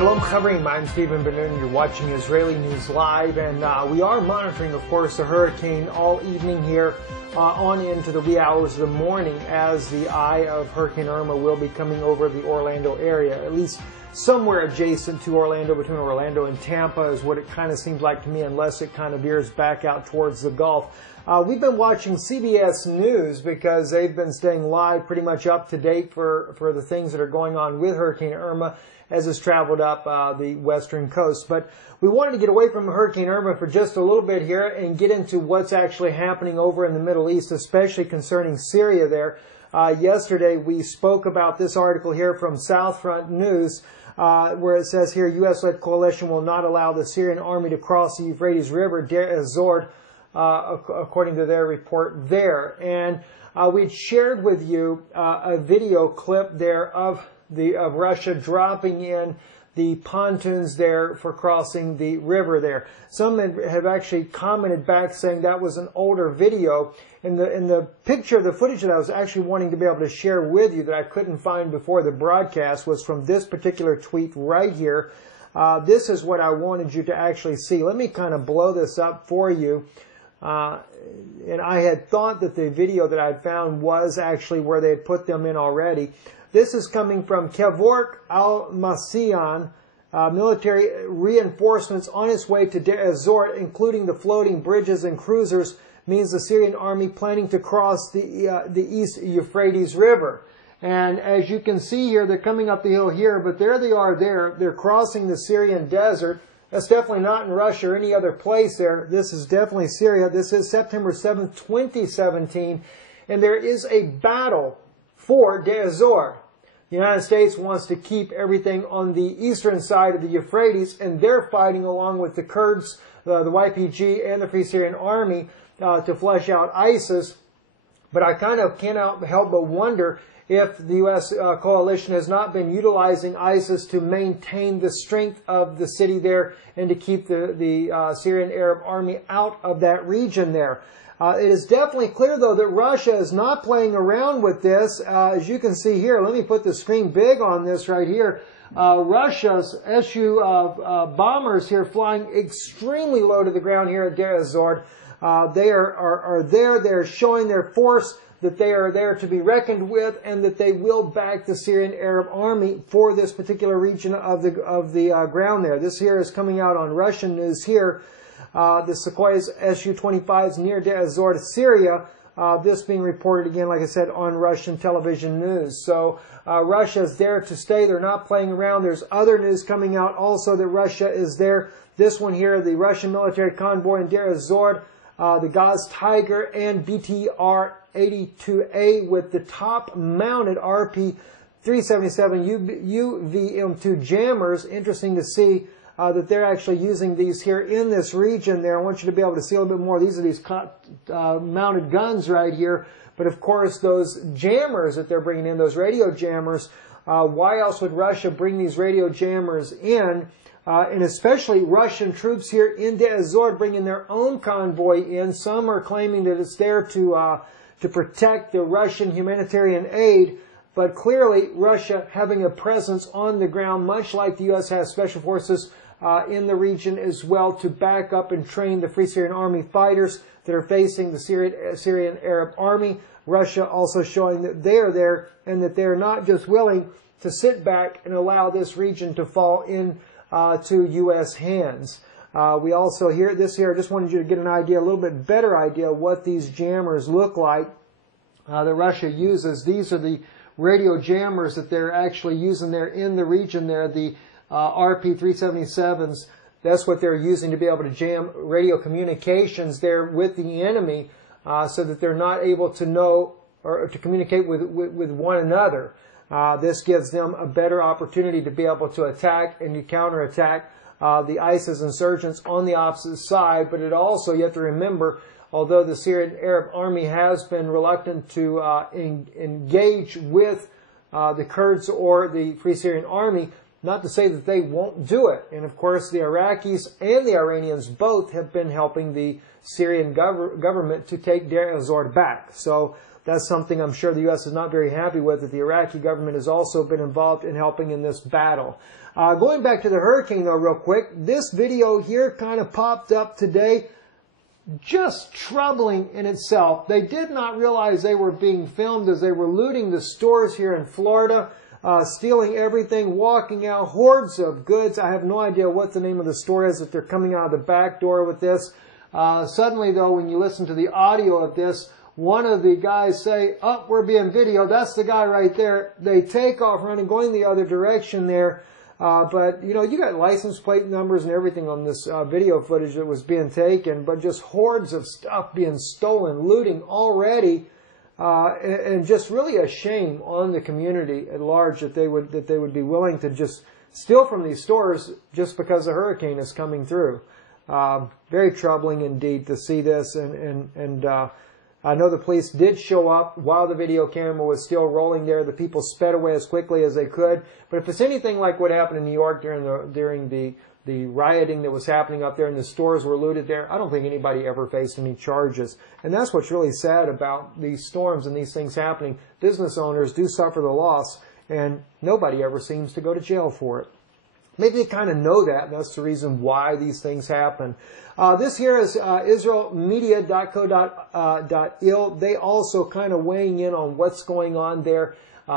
Shalom Chavrim, I'm Stephen Ben-Nun. You're watching Israeli News Live, and we are monitoring, of course, the hurricane all evening here on into the wee hours of the morning, as the eye of Hurricane Irma will be coming over the Orlando area, at least somewhere adjacent to Orlando, between Orlando and Tampa is what it kind of seems like to me, unless it kind of veers back out towards the Gulf. We've been watching CBS News because they've been staying live, pretty much up to date for the things that are going on with Hurricane Irma as it's traveled up the western coast. But we wanted to get away from Hurricane Irma for just a little bit here and get into what's actually happening over in the Middle East, especially concerning Syria there. Yesterday we spoke about this article here from Southfront News, where it says here, U.S.-led coalition will not allow the Syrian army to cross the Euphrates River, Deir ez-Zor, according to their report there. And we'd shared with you a video clip there of Russia dropping in the pontoons there for crossing the river there. Some have actually commented back saying that was an older video. And the picture, the footage that I was actually wanting to be able to share with you that I couldn't find before the broadcast was from this particular tweet right here. This is what I wanted you to actually see. Let me kind of blow this up for you. And I had thought that the video that I'd found was actually where they had put them in already. This is coming from Kevork al-Masiyan, military reinforcements on its way to Deir ez-Zor, including the floating bridges and cruisers, means the Syrian army planning to cross the East Euphrates River. And as you can see here, they're coming up the hill here, but there they are there. They're crossing the Syrian desert. That's definitely not in Russia or any other place there. This is definitely Syria. This is September 7th, 2017, and there is a battle for Deir ez-Zor. The United States wants to keep everything on the eastern side of the Euphrates, and they're fighting along with the Kurds, the YPG, and the Free Syrian Army to flush out ISIS. But I kind of cannot help but wonder if the U.S. coalition has not been utilizing ISIS to maintain the strength of the city there and to keep the Syrian Arab army out of that region there. It is definitely clear, though, that Russia is not playing around with this. As you can see here, let me put the screen big on this right here. Russia's Su bombers here flying extremely low to the ground here at Deir ez-Zor. They are there. They're showing their force, that they are there to be reckoned with, and that they will back the Syrian Arab army for this particular region of the ground there. This here is coming out on Russian news here. The Sukhoi Su-25s near Deir ez-Zor to Syria. This being reported again, like I said, on Russian television news. So Russia is there to stay. They're not playing around. There's other news coming out also that Russia is there. This one here, the Russian military convoy in Deir ez-Zor, the Gaz Tiger and BTR-82A with the top-mounted RP-377 UVM2 jammers. Interesting to see that they're actually using these here in this region there. I want you to be able to see a little bit more. These are these mounted guns right here. But of course, those jammers that they're bringing in, those radio jammers, why else would Russia bring these radio jammers in? And especially Russian troops here in Deir ez-Zor bringing their own convoy in. Some are claiming that it's there to protect the Russian humanitarian aid. But clearly, Russia having a presence on the ground, much like the U.S. has special forces in the region as well, to back up and train the Free Syrian Army fighters that are facing the Syrian Arab army. Russia also showing that they are there and that they're not just willing to sit back and allow this region to fall in to U.S. hands. We also hear this here. I just wanted you to get an idea, a little bit better idea of what these jammers look like that Russia uses. These are the radio jammers that they're actually using there in the region there, the RP-377s. That's what they're using to be able to jam radio communications there with the enemy so that they're not able to know or to communicate with one another. This gives them a better opportunity to be able to attack and to counterattack the ISIS insurgents on the opposite side. But it also, you have to remember, although the Syrian Arab army has been reluctant to engage with the Kurds or the Free Syrian Army, not to say that they won't do it. And of course, the Iraqis and the Iranians both have been helping the Syrian government to take Deir ez-Zor back. So that's something I'm sure the U.S. is not very happy with, that the Iraqi government has also been involved in helping in this battle. Going back to the hurricane, though, real quick, this video here kind of popped up today. Just troubling in itself. They did not realize they were being filmed as they were looting the stores here in Florida, stealing everything, walking out, hordes of goods. I have no idea what the name of the store is, that they're coming out of the back door with this. Suddenly, though, when you listen to the audio of this, one of the guys say, "Oh, we're being videoed. That's the guy right there." They take off running, going the other direction there. But, you know, you got license plate numbers and everything on this video footage that was being taken, but just hordes of stuff being stolen, looting already, and just really a shame on the community at large that they would be willing to just steal from these stores just because a hurricane is coming through. Very troubling indeed to see this, and I know the police did show up while the video camera was still rolling there. The people sped away as quickly as they could. But if it's anything like what happened in New York during the rioting that was happening up there and the stores were looted there, I don't think anybody ever faced any charges. And that's what's really sad about these storms and these things happening. Business owners do suffer the loss, and nobody ever seems to go to jail for it. Maybe they kind of know that, and that's the reason why these things happen. This here is israelmedia.co.il. They also kind of weighing in on what's going on there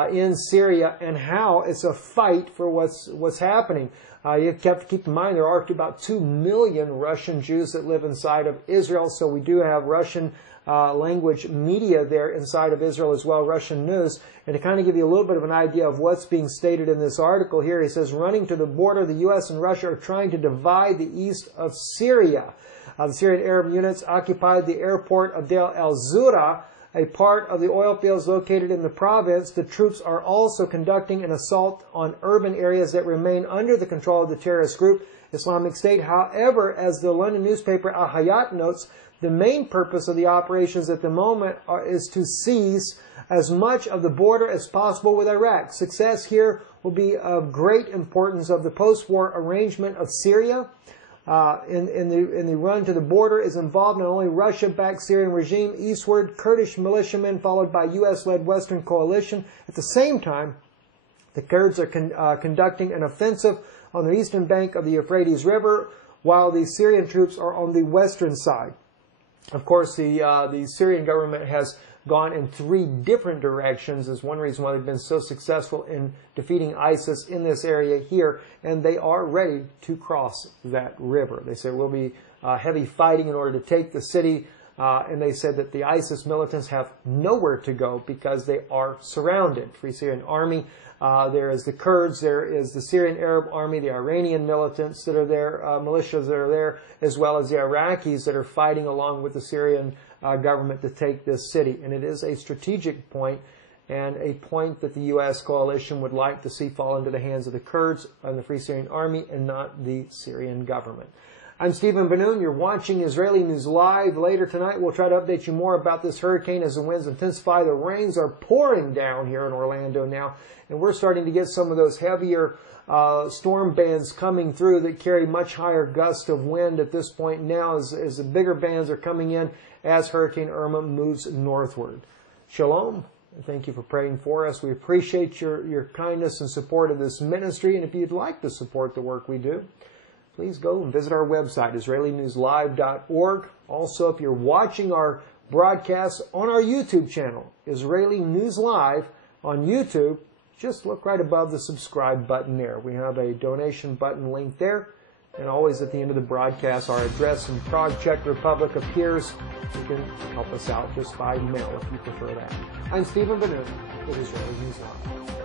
in Syria and how it's a fight for what's happening. You have to keep in mind there are about 2 million Russian Jews that live inside of Israel, so we do have Russian language media there inside of Israel as well, Russian news. And to kind of give you a little bit of an idea of what's being stated in this article here, he says, running to the border, the U.S. and Russia are trying to divide the east of Syria. The Syrian Arab units occupied the airport of Deir el-Zura, a part of the oil fields located in the province. The troops are also conducting an assault on urban areas that remain under the control of the terrorist group, Islamic State. However, as the London newspaper Al-Hayat notes, the main purpose of the operations at the moment is to seize as much of the border as possible with Iraq. Success here will be of great importance of the post-war arrangement of Syria. In the run to the border is involved not only Russia-backed Syrian regime, eastward Kurdish militiamen followed by U.S.-led Western coalition. At the same time, the Kurds are conducting an offensive on the eastern bank of the Euphrates River, while the Syrian troops are on the western side. Of course, the Syrian government has gone in 3 different directions. Is one reason why they've been so successful in defeating ISIS in this area here, and they are ready to cross that river. They say will be heavy fighting in order to take the city, and they said that the ISIS militants have nowhere to go because they are surrounded. Free Syrian Army, there is the Kurds, there is the Syrian Arab Army, the Iranian militants that are there, militias that are there, as well as the Iraqis that are fighting along with the Syrian government to take this city. And it is a strategic point, and a point that the U.S. coalition would like to see fall into the hands of the Kurds and the Free Syrian Army and not the Syrian government. I'm Stephen Benoon. You're watching Israeli News Live. Later tonight, we'll try to update you more about this hurricane as the winds intensify. The rains are pouring down here in Orlando now, and we're starting to get some of those heavier storm bands coming through that carry much higher gusts of wind at this point now as the bigger bands are coming in as Hurricane Irma moves northward. Shalom, and thank you for praying for us. We appreciate your kindness and support of this ministry, and if you'd like to support the work we do, please go and visit our website, IsraeliNewsLive.org. Also, if you're watching our broadcasts on our YouTube channel, Israeli News Live on YouTube, just look right above the subscribe button there. We have a donation button link there. And always at the end of the broadcast, our address in Prague, Czech Republic appears. You can help us out just by mail if you prefer that. I'm Stephen Benoon with Israeli News Live.